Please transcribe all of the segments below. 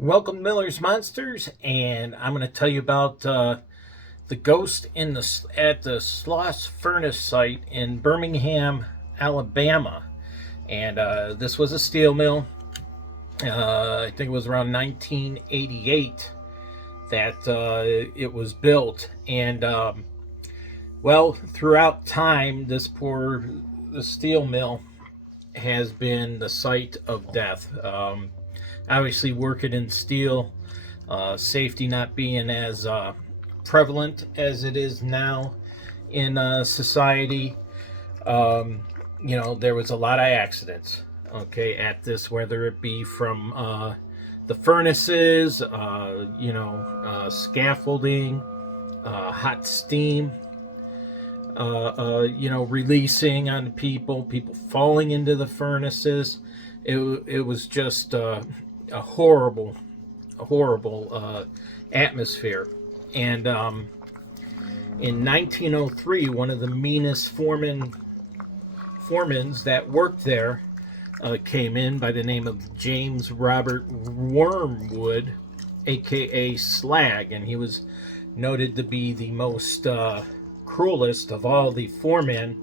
Welcome to Miller's Monsters, and I'm going to tell you about the ghost at the Sloss furnace site in Birmingham, Alabama. And this was a steel mill. I think it was around 1988 that it was built. And well, throughout time, the steel mill has been the site of death. Obviously, working in steel, safety not being as prevalent as it is now in society. There was a lot of accidents, okay, at this, whether it be from the furnaces, scaffolding, hot steam, releasing on people falling into the furnaces. It was just a horrible atmosphere. And in 1903, one of the meanest foremans that worked there came in by the name of James Robert Wormwood, aka Slag, and he was noted to be the most cruelest of all the foremen.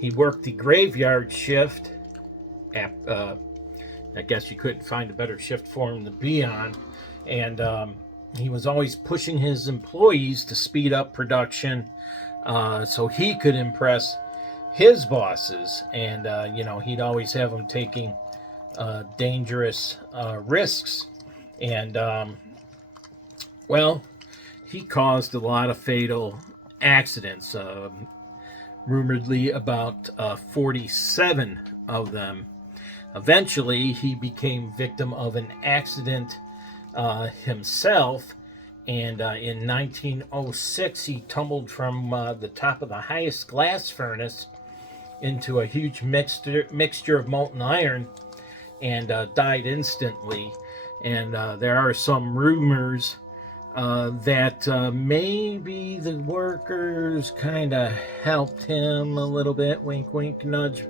He worked the graveyard shift. I guess you couldn't find a better shift for him to be on. And he was always pushing his employees to speed up production so he could impress his bosses. And, he'd always have them taking dangerous risks. And, he caused a lot of fatal accidents. Rumoredly, about 47 of them. Eventually, he became victim of an accident himself, and in 1906, he tumbled from the top of the highest glass furnace into a huge mixture of molten iron and died instantly. And there are some rumors that maybe the workers kind of helped him a little bit. Wink, wink, nudge,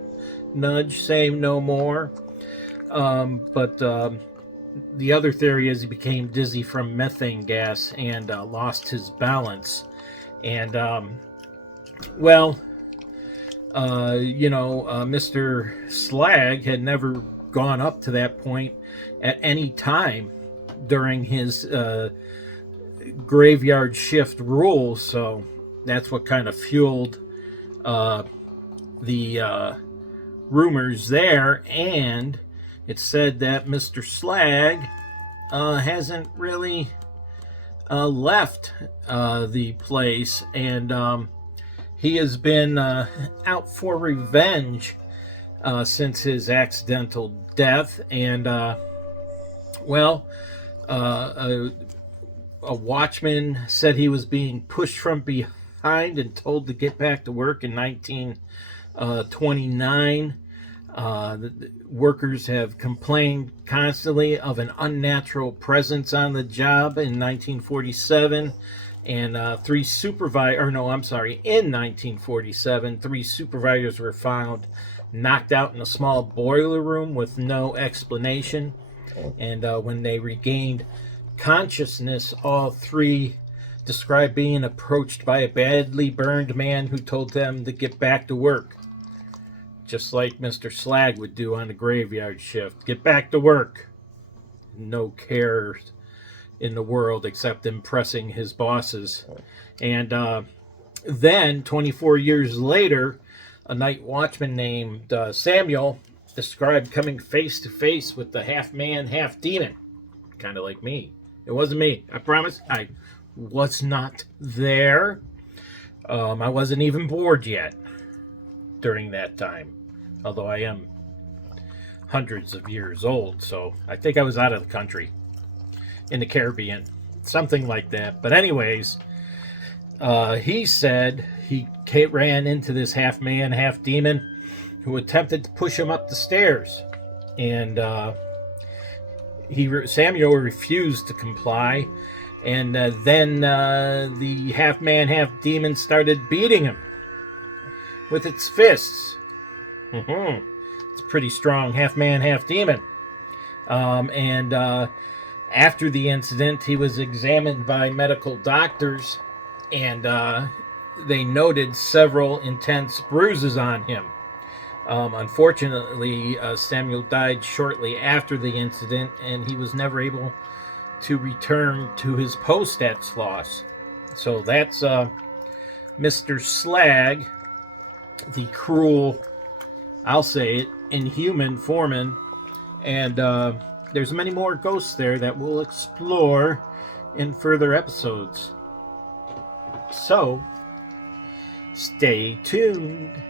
nudge, say no more. But the other theory is he became dizzy from methane gas and lost his balance. And, Mr. Slag had never gone up to that point at any time during his graveyard shift rule. So that's what kind of fueled the rumors there. And it's said that Mr. Slag hasn't really left the place, and he has been out for revenge since his accidental death. And a watchman said he was being pushed from behind and told to get back to work in 1929. The workers have complained constantly of an unnatural presence on the job in 1947, and in 1947, 3 supervisors were found knocked out in a small boiler room with no explanation. And when they regained consciousness, all 3 described being approached by a badly burned man who told them to get back to work. Just like Mr. Slag would do on the graveyard shift. Get back to work. No care in the world except impressing his bosses. And then, 24 years later, a night watchman named Samuel described coming face to face with the half man, half demon. Kind of like me. It wasn't me. I promise. I was not there. I wasn't even bored yet during that time, although I am hundreds of years old, so I think I was out of the country, in the Caribbean, something like that. But anyways, he said he ran into this half man, half demon who attempted to push him up the stairs, and Samuel refused to comply, and then the half man, half demon started beating him with its fists. It's a pretty strong half man, half demon. After the incident, he was examined by medical doctors, and they noted several intense bruises on him. Unfortunately, Samuel died shortly after the incident, and he was never able to return to his post at Sloss. So that's Mr. Slag, the cruel, I'll say it, inhuman foreman. And there's many more ghosts there that we'll explore in further episodes. So, stay tuned.